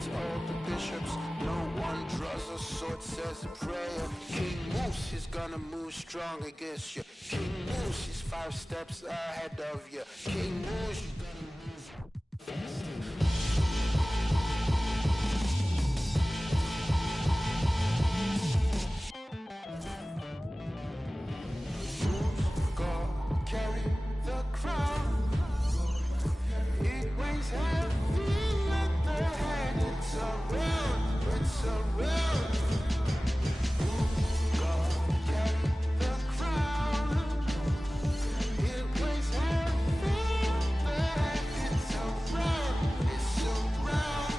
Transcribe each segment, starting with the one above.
told the bishops, no one draws a sword, says a prayer. King Moose is gonna move strong against you. King Moose is 5 steps ahead of you. King Moose, you're gonna move faster. Carry the crown. It weighs heavy at the head. It's around, it's around. God, carry the crown. It weighs heavy at the head. It's around, it's around.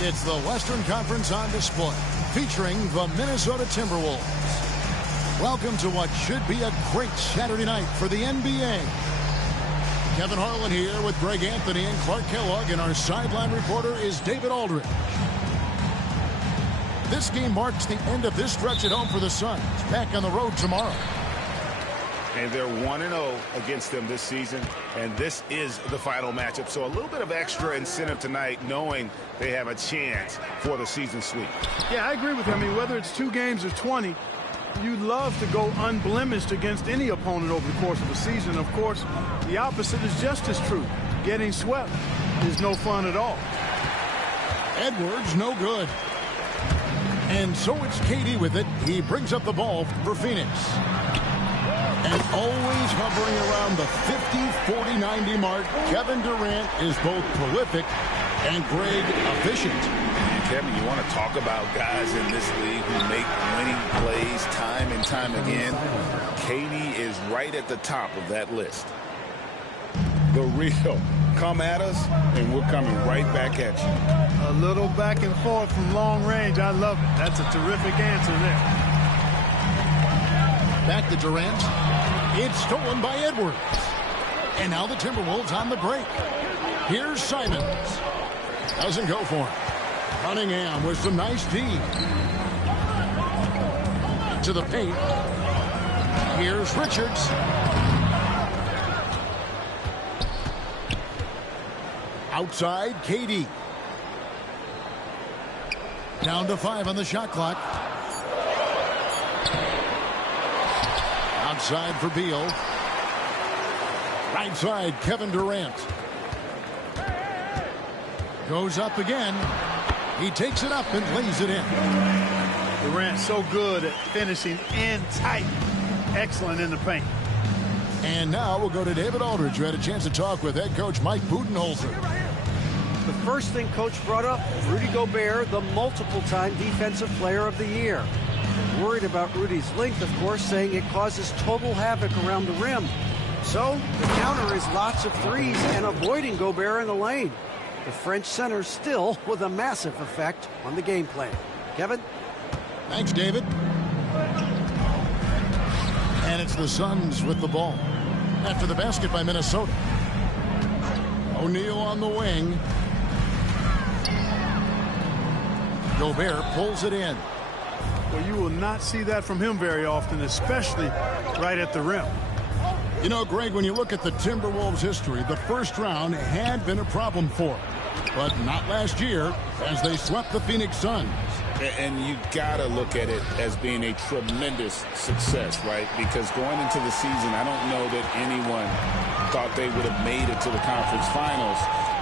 It's the Western Conference on display, featuring the Minnesota Timberwolves. Welcome to what should be a great Saturday night for the NBA. Kevin Harlan here with Greg Anthony and Clark Kellogg, and our sideline reporter is David Aldridge. This game marks the end of this stretch at home for the Suns, back on the road tomorrow. And they're 1-0 against them this season, and this is the final matchup. So a little bit of extra incentive tonight, knowing they have a chance for the season sweep. Yeah, I agree with you. I mean, whether it's 2 games or 20, you'd love to go unblemished against any opponent over the course of a season. Of course, the opposite is just as true. Getting swept is no fun at all. Edwards, no good. And so it's KD with it. He brings up the ball for Phoenix. And always hovering around the 50, 40, 90 mark, Kevin Durant is both prolific and Greg efficient. Kevin, you want to talk about guys in this league who make winning plays time and time again. KD is right at the top of that list. The real. Come at us, and we're coming right back at you. A little back and forth from long range. I love it. That's a terrific answer there. Back to Durant. It's stolen by Edwards. And now the Timberwolves on the break. Here's Simons. Doesn't go for him. Cunningham with some nice D. To the paint. Here's Richards. Outside, KD. Down to 5 on the shot clock. Outside for Beal. Right side, Kevin Durant. Goes up again. He takes it up and lays it in. Durant so good at finishing in tight. Excellent in the paint. And now we'll go to David Aldridge, who had a chance to talk with head coach Mike Budenholzer. The first thing Coach brought up, Rudy Gobert, the multiple-time Defensive Player of the Year. Worried about Rudy's length, of course, saying it causes total havoc around the rim. So the counter is lots of threes and avoiding Gobert in the lane. The French center still with a massive effect on the game plan. Kevin? Thanks, David. And it's the Suns with the ball. After the basket by Minnesota. O'Neal on the wing. Gobert pulls it in. Well, you will not see that from him very often, especially right at the rim. You know, Greg, when you look at the Timberwolves' history, the first round had been a problem for them. But not last year, as they swept the Phoenix Suns. And you got to look at it as being a tremendous success, right? Because going into the season, I don't know that anyone thought they would have made it to the conference finals.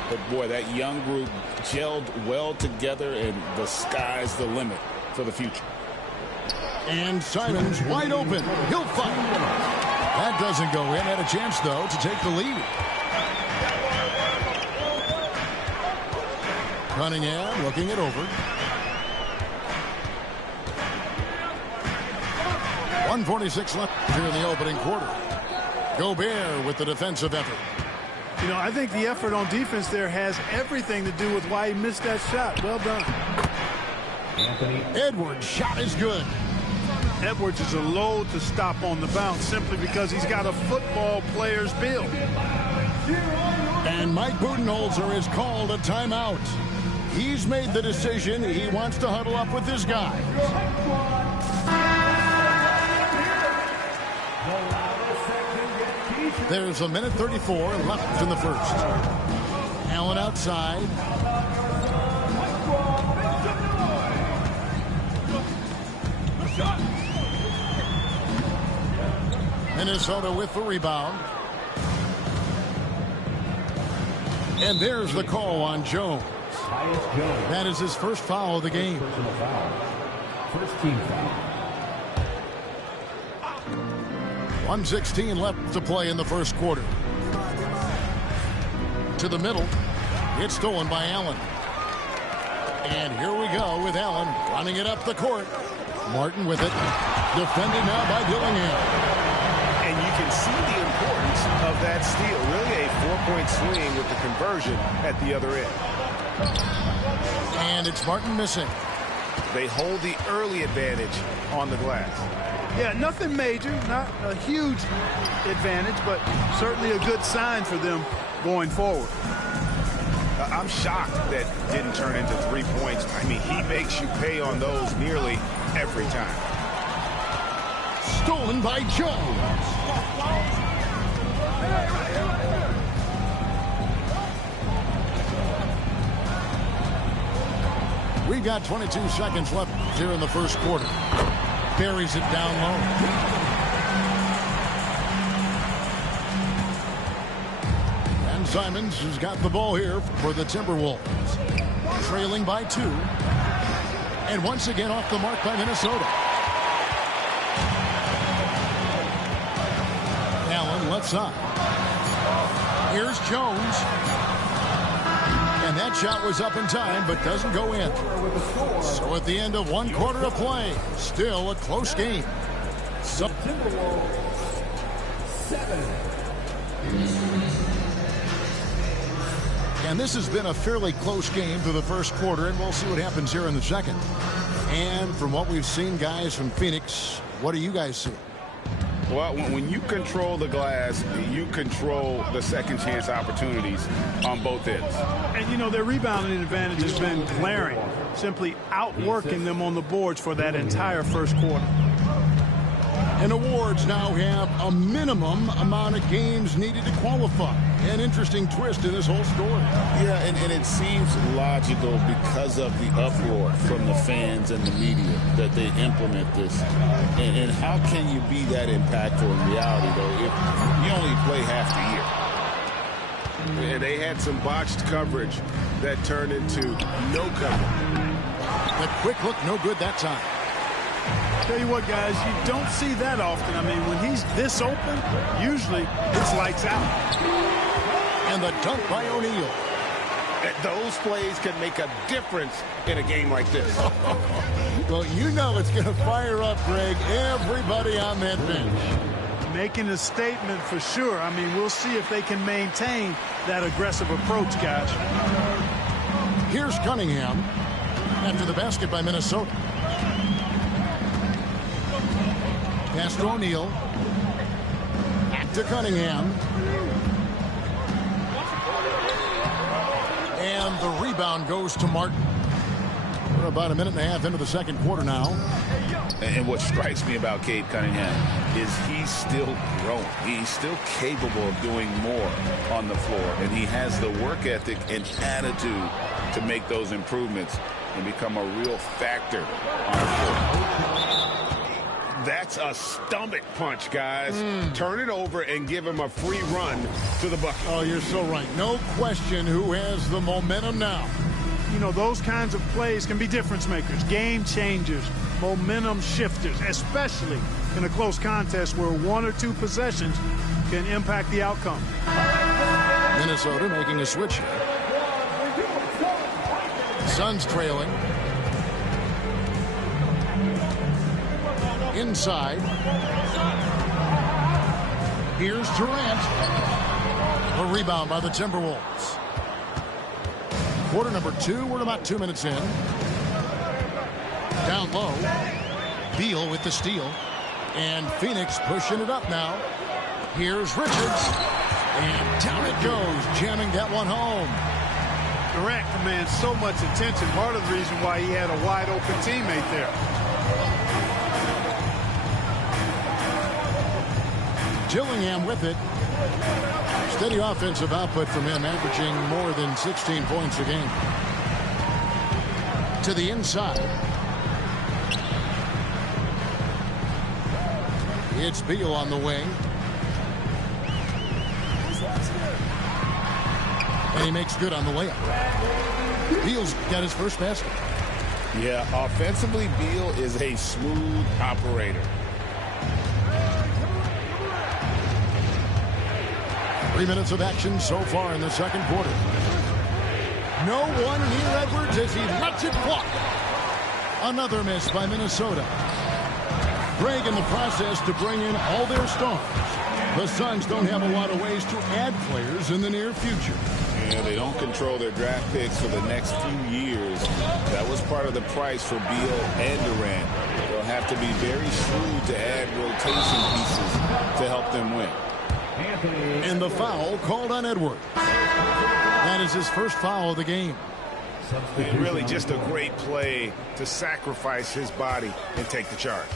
But, boy, that young group gelled well together, and the sky's the limit for the future. And Simons wide open. He'll fight. That doesn't go in. Had a chance, though, to take the lead. Cunningham looking it over. 1:46 left here in the opening quarter. Gobert with the defensive effort. You know, I think the effort on defense there has everything to do with why he missed that shot. Well done. Edwards' shot is good. Edwards is a load to stop on the bounce simply because he's got a football player's build. And Mike Budenholzer has called a timeout. He's made the decision. He wants to huddle up with his guys. There's a minute 34 left in the first. Allen outside. Minnesota with the rebound. And there's the call on Jones. That is his first foul of the game. First team foul. 1:16 left to play in the first quarter. To the middle. It's stolen by Allen. And here we go with Allen running it up the court. Martin with it. Defended now by Dillingham. And you can see the importance of that steal. Really a 4-point swing with the conversion at the other end. And it's Martin missing. They hold the early advantage on the glass. Yeah, nothing major, not a huge advantage, but certainly a good sign for them going forward. I'm shocked that didn't turn into 3 points. I mean, he makes you pay on those nearly every time. Stolen by Jones. We've got 22 seconds left here in the first quarter. Buries it down low. And Simons has got the ball here for the Timberwolves. Trailing by 2. And once again off the mark by Minnesota. Allen left side. Here's Jones. And that shot was up in time, but doesn't go in. So at the end of 1 quarter of play, still a close game. So Timberwolves 7. and this has been a fairly close game through the first quarter, and we'll see what happens here in the second. And from what we've seen, guys, from Phoenix, what do you guys see? Well, when you control the glass, you control the second chance opportunities on both ends. And, you know, their rebounding advantage has been glaring, simply outworking them on the boards for that entire first quarter. And awards now have a minimum amount of games needed to qualify. An interesting twist in this whole story. Yeah, and it seems logical because of the uproar from the fans and the media that they implement this. And how can you be that impactful in reality, though, if you only play half the year? And they had some botched coverage that turned into no coverage. The quick look, no good that time. Tell you what, guys, you don't see that often. I mean, when he's this open, usually it's lights out. And the dunk by O'Neal. Those plays can make a difference in a game like this. Well, you know it's going to fire up, Greg, everybody on that bench. Making a statement for sure. I mean, we'll see if they can maintain that aggressive approach, guys. Here's Cunningham after the basket by Minnesota. Pass to O'Neal. Back to Cunningham. And the rebound goes to Martin. We're about a minute and a half into the second quarter now. And what strikes me about Cade Cunningham is he's still growing. He's still capable of doing more on the floor. And he has the work ethic and attitude to make those improvements and become a real factor on the floor. That's a stomach punch, guys. Turn it over and give him a free run to the bucket. Oh, you're so right. No question who has the momentum now. You know, those kinds of plays can be difference makers, game changers, momentum shifters, especially in a close contest where 1 or 2 possessions can impact the outcome. Minnesota making a switch here. Suns trailing. Inside. Here's Durant. A rebound by the Timberwolves. Quarter number 2. We're about 2 minutes in. Down low. Beal with the steal. And Phoenix pushing it up now. Here's Richards. And down it goes, jamming that one home. Durant commands so much attention. Part of the reason why he had a wide open teammate there. Dillingham with it. Steady offensive output from him, averaging more than 16 points a game. To the inside. It's Beal on the wing. And he makes good on the layup. Beal's got his first basket. Yeah, offensively, Beal is a smooth operator. 3 minutes of action so far in the second quarter. No one near Edwards as he lets it fly. Another miss by Minnesota. Greg in the process to bring in all their stars. The Suns don't have a lot of ways to add players in the near future. Yeah, they don't control their draft picks for the next few years. That was part of the price for Beal and Durant. They'll have to be very shrewd to add rotation pieces to help them win. And the foul called on Edwards. That is his first foul of the game. And really just a great play to sacrifice his body and take the charge.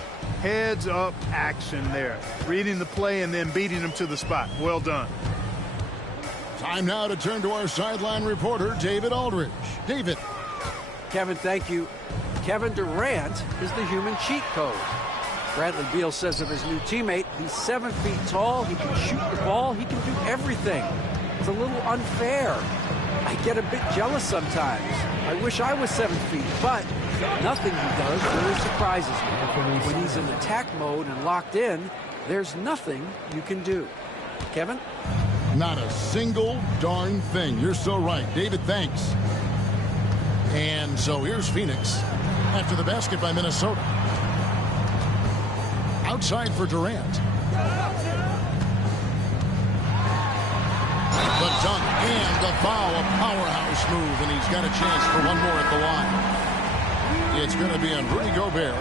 Heads up action there. Reading the play and then beating him to the spot. Well done. Time now to turn to our sideline reporter, David Aldridge. David. Kevin, thank you. Kevin Durant is the human cheat code. Bradley Beal says of his new teammate, he's 7 feet tall, he can shoot the ball, he can do everything. It's a little unfair. I get a bit jealous sometimes. I wish I was 7 feet, but nothing he does really surprises me. When he's in attack mode and locked in, there's nothing you can do. Kevin? Not a single darn thing. You're so right. David, thanks. And so here's Phoenix after the basket by Minnesota. Outside for Durant. The dunk and the foul, a powerhouse move, and he's got a chance for one more at the line. It's going to be on Rudy Gobert.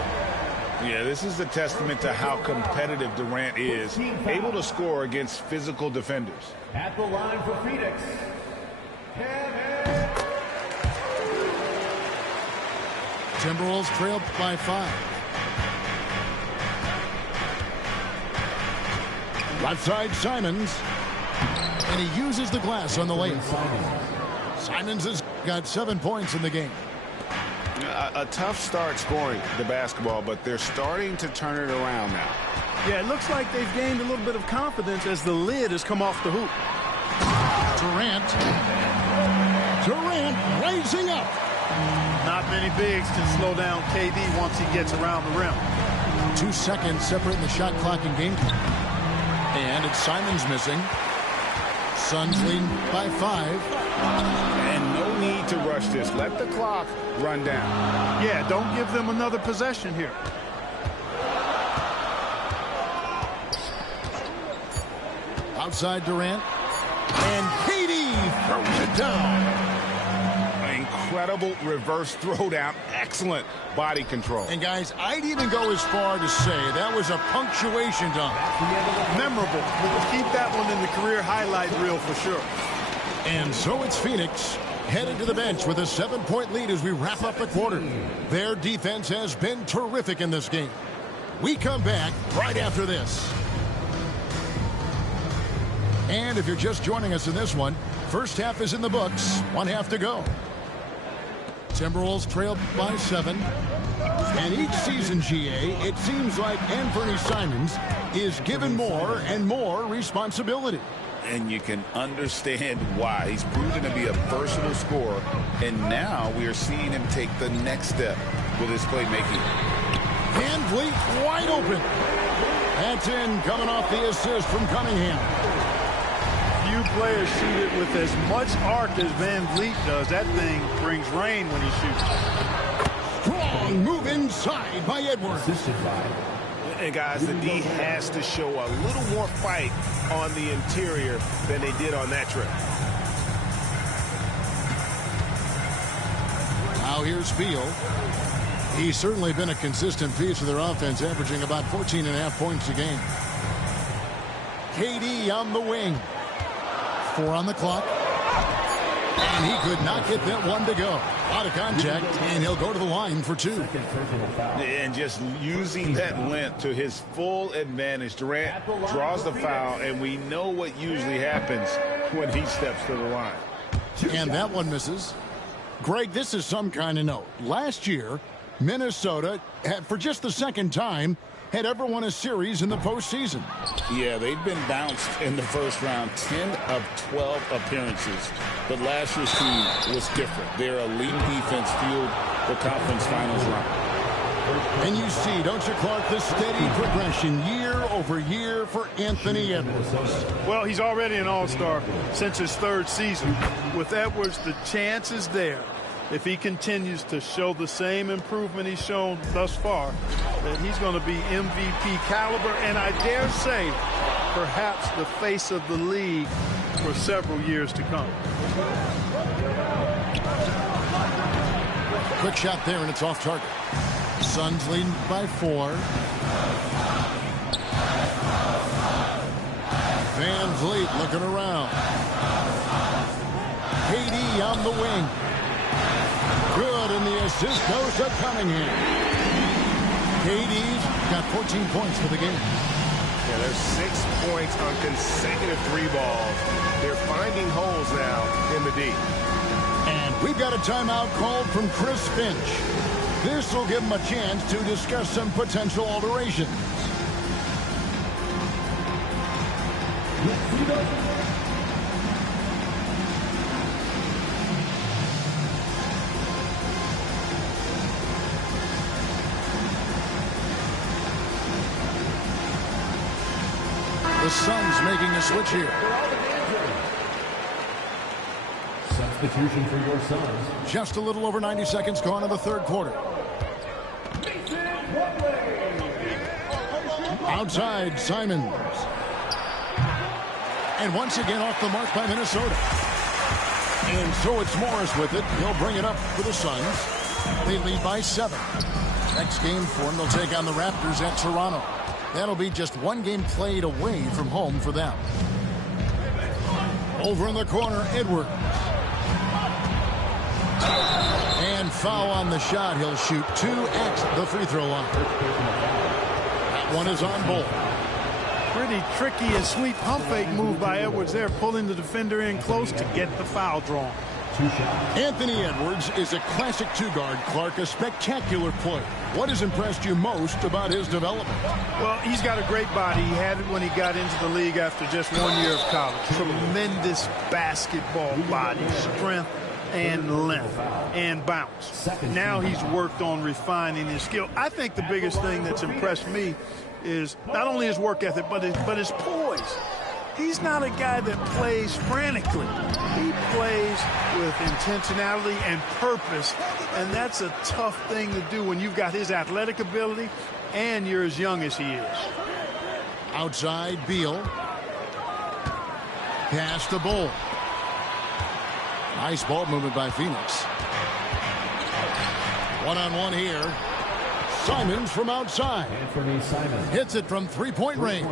Yeah, this is a testament to how competitive Durant is, able to score against physical defenders. At the line for Phoenix, Timberwolves trailed by 5. Left side, Simons. And he uses the glass on the layup. Simons has got 7 points in the game. A tough start scoring the basketball, but they're starting to turn it around now. Yeah, it looks like they've gained a little bit of confidence as the lid has come off the hoop. Durant raising up. Not many bigs can slow down KD once he gets around the rim. 2 seconds separating the shot clock and game clock. And it's Simons missing. Suns lead by 5. And no need to rush this. Let the clock run down. Yeah, don't give them another possession here. Outside Durant. And KD throws it down. Incredible reverse throwdown. Excellent body control. And guys, I'd even go as far to say that was a punctuation dunk. Memorable. We'll keep that one in the career highlight reel for sure. And so it's Phoenix headed to the bench with a 7-point lead as we wrap up the quarter. Their defense has been terrific in this game. We come back right after this. And if you're just joining us in this one, first half is in the books. 1 half to go. Timberwolves trailed by 7. And each season, GA, it seems like Anthony Simons is given more and more responsibility. And you can understand why. He's proven to be a versatile scorer, and now we are seeing him take the next step with his playmaking. Van Vliet wide open. That's in, coming off the assist from Cunningham. Few players shoot it with as much arc as Van Vliet does. That thing brings rain when he shoots. Strong move inside by Edwards. And guys, the D has to show a little more fight on the interior than they did on that trip. Now here's Beal. He's certainly been a consistent piece of their offense, averaging about 14.5 points a game. KD on the wing. 4 on the clock. And he could not get that one to go. Out of contact, and he'll go to the line for 2. And just using that length to his full advantage. Durant draws the foul, and we know what usually happens when he steps to the line. And that one misses. Greg, this is some kind of note. Last year, Minnesota, for just the second time, had ever won a series in the postseason. Yeah, they've been bounced in the first round, 10 of 12 appearances. But last year's team was different. Their elite defense fueled the conference finals run. And you see, don't you, Clark, the steady progression year over year for Anthony Edwards. Well, he's already an all-star since his third season. With Edwards, the chance is there, if he continues to show the same improvement he's shown thus far, that he's going to be MVP caliber, and I dare say, perhaps the face of the league for several years to come. Quick shot there, and it's off target. Suns leading by 4. Van Vliet looking around. KD on the wing. Good, and the assist goes to Cunningham. KD's got 14 points for the game. Yeah, there's 6 points on consecutive 3 balls. They're finding holes now in the D. And we've got a timeout called from Chris Finch. This will give him a chance to discuss some potential alterations. The Suns making a switch here. Substitution for your Suns. Just a little over 90 seconds gone in the third quarter. Outside, Simons. And once again off the mark by Minnesota. And so it's Morris with it. He'll bring it up for the Suns. They lead by 7. Next game for them, they'll take on the Raptors at Toronto. That'll be just one game played away from home for them. Over in the corner, Edwards. And foul on the shot. He'll shoot 2 at the free throw line. That one is on Bull. Pretty tricky and sweet pump fake move by Edwards there, pulling the defender in close to get the foul drawn. Anthony Edwards is a classic 2-guard, Clark, a spectacular player. What has impressed you most about his development? Well, he's got a great body. He had it when he got into the league after just 1 year of college. Tremendous basketball body, strength and length and bounce. Now he's worked on refining his skill. I think the biggest thing that's impressed me is not only his work ethic, but his poise. He's not a guy that plays frantically. He plays with intentionality and purpose, and that's a tough thing to do when you've got his athletic ability and you're as young as he is. Outside, Beal. Pass to Bull. Nice ball movement by Phoenix. One-on-one here. Simons from outside. Anthony Simons hits it from three-point range.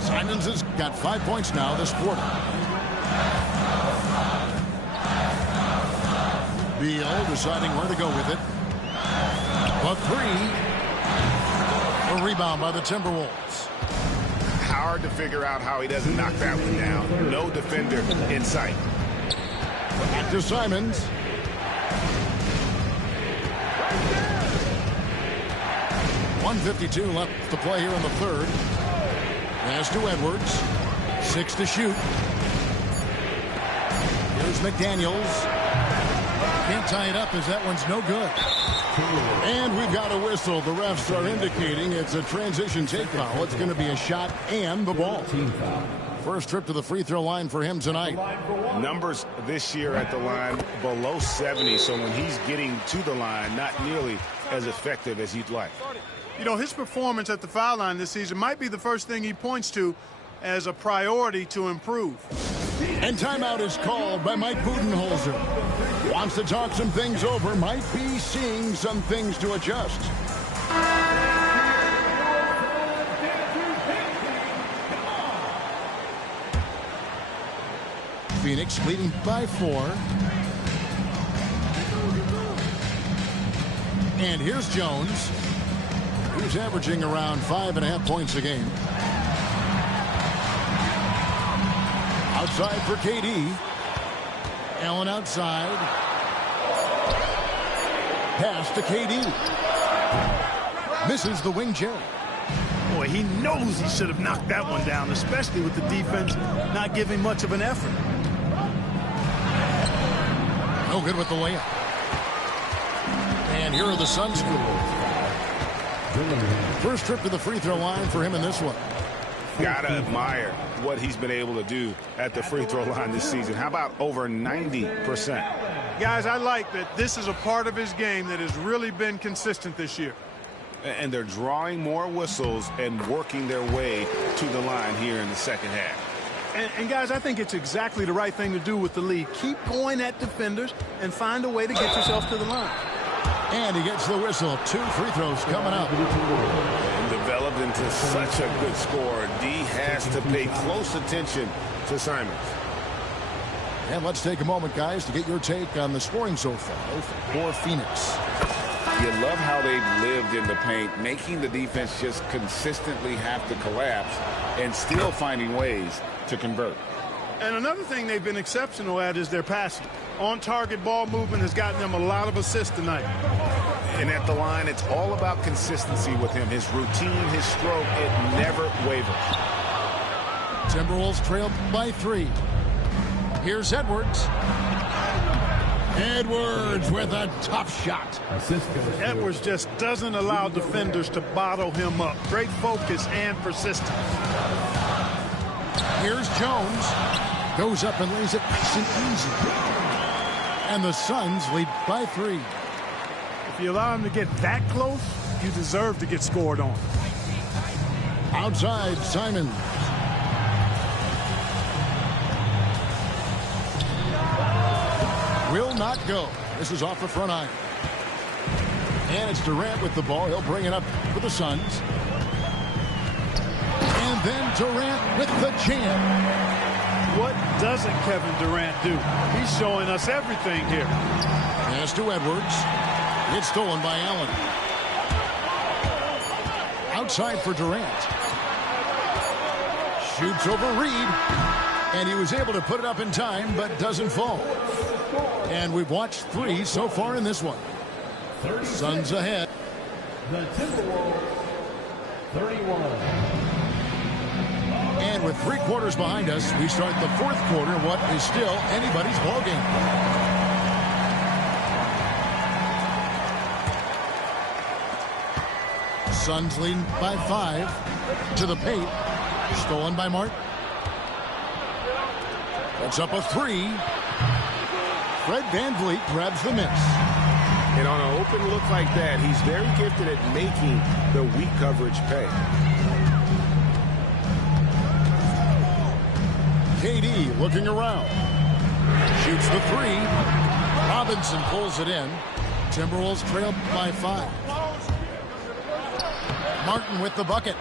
Simons has got 5 points now this quarter. Beal deciding where to go with it. A 3. A rebound by the Timberwolves. Hard to figure out how he doesn't knock that one down. No defender in sight. Back to Simons. .152 left to play here in the third. Pass to Edwards. 6 to shoot. Here's McDaniels. Can't tie it up as that one's no good. And we've got a whistle. The refs are indicating it's a transition take foul. It's going to be a shot and the ball. First trip to the free throw line for him tonight. Numbers this year at the line below 70, so when he's getting to the line, not nearly as effective as he'd like. You know, his performance at the foul line this season might be the first thing he points to as a priority to improve. And timeout is called by Mike Budenholzer. Wants to talk some things over, might be seeing some things to adjust. Phoenix leading by 4. And here's Jones, who's averaging around 5.5 points a game. Outside for KD. Allen outside. Pass to KD. Misses the wing J. Boy, he knows he should have knocked that one down, especially with the defense not giving much of an effort. No good with the layup. And here are the Suns. First trip to the free throw line for him in this one. Gotta admire what he's been able to do at the free throw line this season. How about over 90%? Guys, I like that this is a part of his game that has really been consistent this year. And they're drawing more whistles and working their way to the line here in the second half. And guys, I think it's exactly the right thing to do with the lead. Keep going at defenders and find a way to get yourself to the line. And he gets the whistle. 2 free throws coming up. And developed into such a good scorer. D has to pay close attention to Simons. And let's take a moment, guys, to get your take on the scoring so far for Phoenix. You love how they've lived in the paint, making the defense just consistently have to collapse and still finding ways to convert. And another thing they've been exceptional at is their passing. On-target ball movement has gotten them a lot of assists tonight. And at the line, it's all about consistency with him. His routine, his stroke, it never wavers. Timberwolves trailed by 3. Here's Edwards. Edwards with a tough shot. Edwards just doesn't allow defenders to bottle him up. Great focus and persistence. Here's Jones. Goes up and lays it nice and easy. And the Suns lead by 3. If you allow him to get that close, you deserve to get scored on. Outside, Simons. Will not go. This is off the front iron. And it's Durant with the ball. He'll bring it up for the Suns. And then Durant with the jam. What doesn't Kevin Durant do? He's showing us everything here. Pass to Edwards. It's stolen by Allen. Outside for Durant. Shoots over Reed. And he was able to put it up in time, but doesn't fall. And we've watched 3 so far in this one. Suns ahead. The Timberwolves, 31. And with 3 quarters behind us, we start the 4th quarter, what is still anybody's ballgame. Suns lead by 5 to the paint. Stolen by Martin. Puts up a 3. Fred VanVleet grabs the miss. And on an open look like that, he's very gifted at making the weak coverage pay. KD looking around. Shoots the 3. Robinson pulls it in. Timberwolves trail by 5. Martin with the bucket.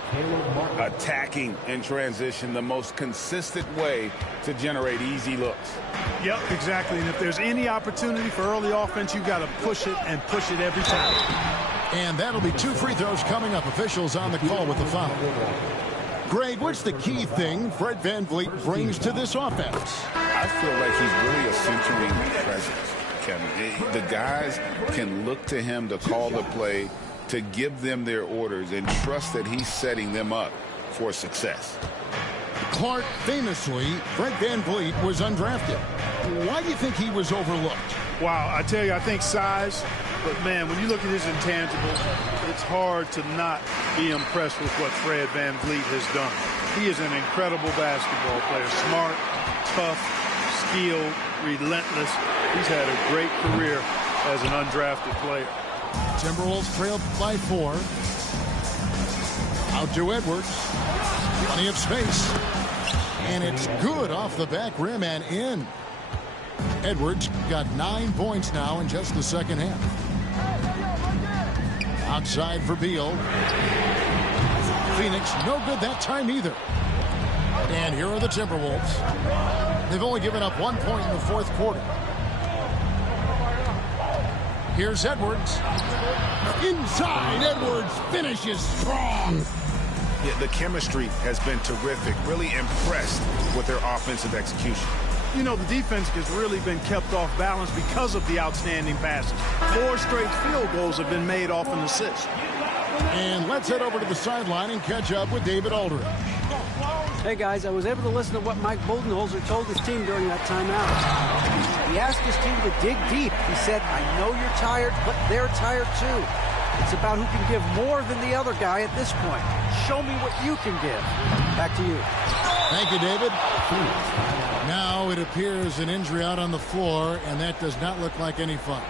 Attacking in transition, the most consistent way to generate easy looks. Yep, exactly. And if there's any opportunity for early offense, you've got to push it and push it every time. And that'll be 2 free throws coming up. Officials on the call with the foul. Greg, what's the key thing Fred VanVleet brings to this offense? I feel like he's really a centering presence, Kevin. The guys can look to him to call the play, to give them their orders, and trust that he's setting them up for success. Clark, famously, Fred VanVleet was undrafted. Why do you think he was overlooked? Wow, I tell you, I think size. But, man, when you look at his intangibles, it's hard to not be impressed with what Fred VanVleet has done. He is an incredible basketball player. Smart, tough, skilled, relentless. He's had a great career as an undrafted player. Timberwolves trailed by 4. Out to Edwards. Plenty of space. And it's good off the back rim and in. Edwards got 9 points now in just the second half. Outside for Beal. Phoenix, no good that time either. And here are the Timberwolves. They've only given up 1 point in the 4th quarter. Here's Edwards. Inside, Edwards finishes strong. Yeah, the chemistry has been terrific. Really impressed with their offensive execution. You know, the defense has really been kept off balance because of the outstanding passes. 4 straight field goals have been made off an assist. And let's head over to the sideline and catch up with David Aldridge. Hey, guys, I was able to listen to what Mike Budenholzer told his team during that timeout. He asked his team to dig deep. He said, I know you're tired, but they're tired too. It's about who can give more than the other guy at this point. Show me what you can give. Back to you. Thank you, David. Now it appears an injury out on the floor, and that does not look like any fun.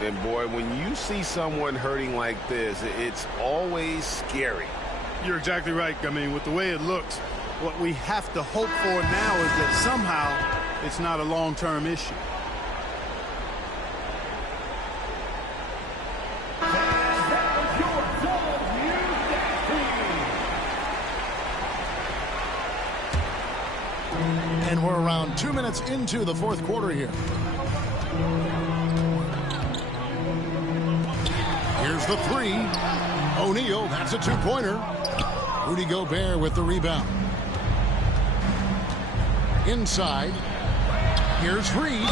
And boy, when you see someone hurting like this, it's always scary. You're exactly right. I mean, with the way it looks, what we have to hope for now is that somehow it's not a long-term issue. And we're around 2 minutes into the fourth quarter here. Here's the three. O'Neal, that's a two-pointer. Rudy Gobert with the rebound. Inside. Here's Reed.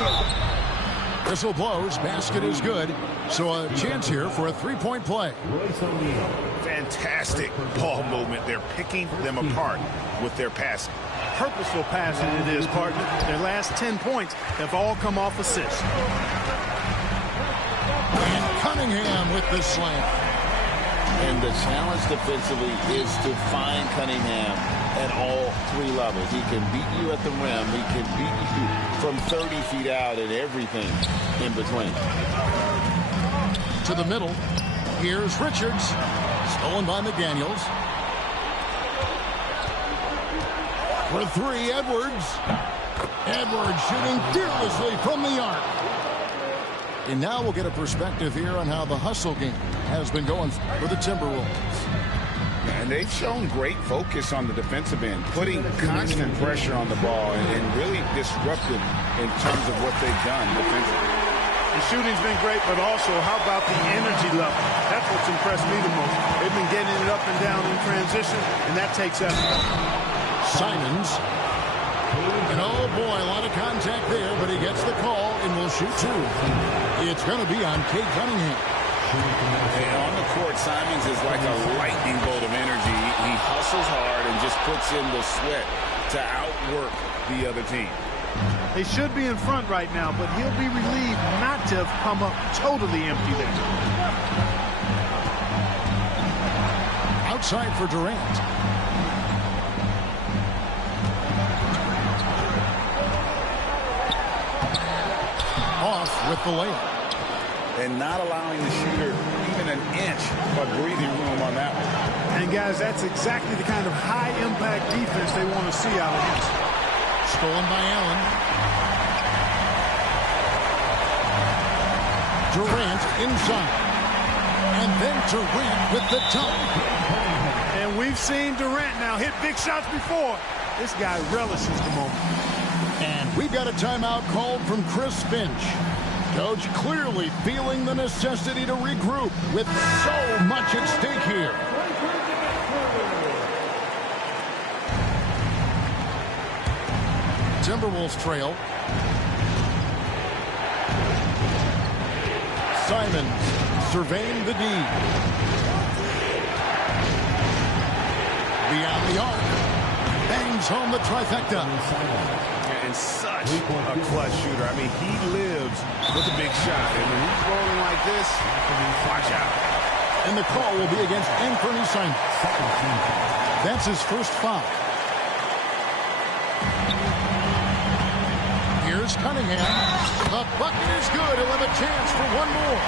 Whistle blows. Basket is good. So a chance here for a three-point play. Fantastic ball movement. They're picking them apart with their passing. Purposeful passing it is, partner. Their last 10 points have all come off assists. And Cunningham with the slam. And the challenge defensively is to find Cunningham at all 3 levels. He can beat you at the rim. He can beat you from 30 feet out and everything in between. To the middle. Here's Richards. Stolen by McDaniels. For 3, Edwards. Edwards shooting fearlessly from the arc. And now we'll get a perspective here on how the hustle game has been going for the Timberwolves. And they've shown great focus on the defensive end, putting constant pressure on the ball and really disruptive in terms of what they've done defensively. The shooting's been great, but also how about the energy level? That's what's impressed me the most. They've been getting it up and down in transition, and that takes effort. Simons. And oh boy, a lot of contact there, but he gets the call and will shoot 2. It's going to be on Cade Cunningham. And on the court, Simons is like a lightning bolt of energy. He hustles hard and just puts in the sweat to outwork the other team. They should be in front right now, but he'll be relieved not to have come up totally empty there. Outside for Durant. Off with the layup. And not allowing the shooter even an inch of breathing room on that one. And guys, that's exactly the kind of high-impact defense they want to see out of this. Stolen by Allen. Durant inside. And then Durant with the dunk. And we've seen Durant now hit big shots before. This guy relishes the moment. And we've got a timeout called from Chris Finch. Coach clearly feeling the necessity to regroup with so much at stake here. Timberwolves trail. Simons surveying the D. Beyond the arc. Bangs home the trifecta. And such a clutch shooter. I mean, he lives with a big shot. And when he's rolling like this, watch out. And the call will be against Anthony Simons. That's his first foul. Here's Cunningham. The bucket is good. He'll have a chance for one more.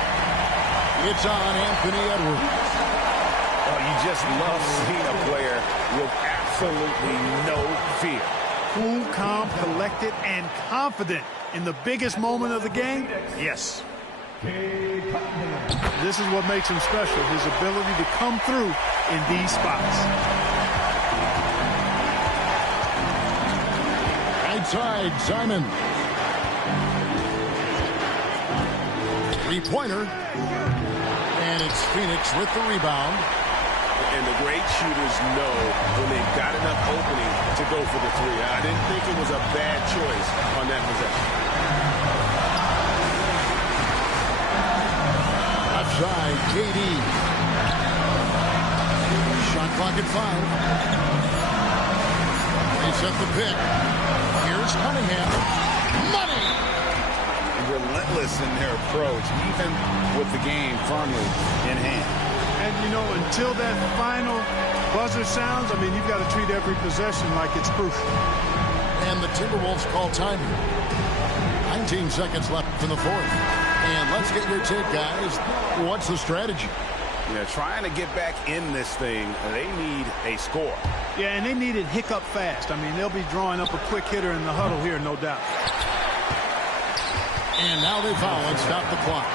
It's on Anthony Edwards. Oh, you just love seeing a player with absolutely no fear. Cool, calm, collected, and confident in the biggest moment of the game? Yes. This is what makes him special, his ability to come through in these spots. Right side, Simon. Three-pointer. And it's Phoenix with the rebound. And the great shooters know when they've got enough opening to go for the three. I didn't think it was a bad choice on that possession. Left side, KD. Shot clock at 5. They set the pick. Here's Cunningham. Money! Relentless in their approach, even with the game firmly in hand. And, you know, until that final buzzer sounds, I mean, you've got to treat every possession like it's crucial. And the Timberwolves call time. 19 seconds left in the fourth. And let's get your take, guys. What's the strategy? Yeah, trying to get back in this thing, they need a score. Yeah, and they need it hiccup fast. I mean, they'll be drawing up a quick hitter in the huddle here, no doubt. And now they foul and stop the clock.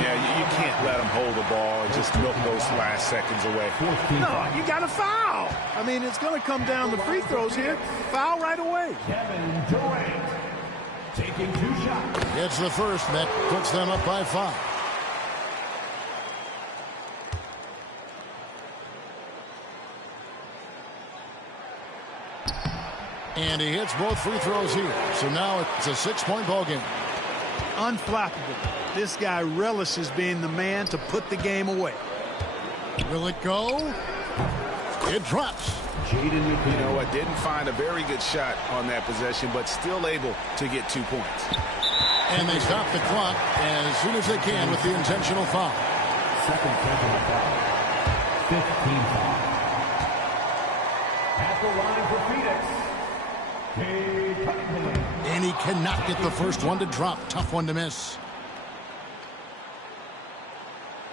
Yeah, you can't let them hold the ball and just milk those last seconds away. No, you got to foul. I mean, it's going to come down to free throws here. Foul right away. Kevin Durant taking 2 shots. It's the first that puts them up by 5. And he hits both free throws here. So now it's a 6-point ball game. Unflappable. This guy relishes being the man to put the game away. Will it go? It drops. You know what? Didn't find a very good shot on that possession, but still able to get 2 points. And they stop the clock as soon as they can with the intentional foul. Second technical foul. 15 foul. At the line for Phoenix. And he cannot get the first one to drop. Tough one to miss.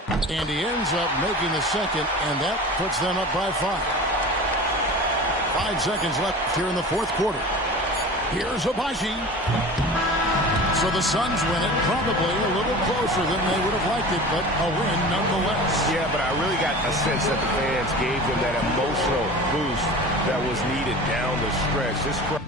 And he ends up making the second, and that puts them up by 5. 5 seconds left here in the fourth quarter. Here's Abaji. So the Suns win it, probably a little closer than they would have liked it, but a win nonetheless. Yeah, but I really got a sense that the fans gave them that emotional boost that was needed down the stretch. This crowd